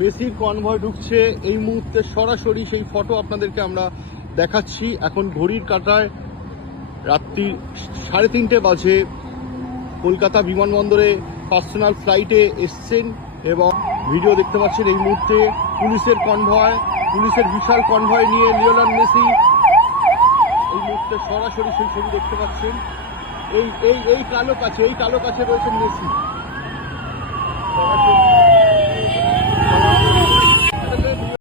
মেসির কনভয় ঢুকছে এই মুহূর্তে, সরাসরি সেই ফটো আপনাদেরকে আমরা দেখাচ্ছি। এখন ঘড়ির কাঁটায় রাত্রি 3:30 বাজে। কলকাতা বিমানবন্দরে পার্সোনাল ফ্লাইটে এসছেন এবং ভিডিও দেখতে পাচ্ছেন এই মুহূর্তে পুলিশের কনভয়, পুলিশের বিশাল কনভয় নিয়ে লিওনেল মেসি এই মুহূর্তে সরাসরি সেই ছবি দেখতে পাচ্ছেন। এই কালো কাছে রয়েছেন মেসি।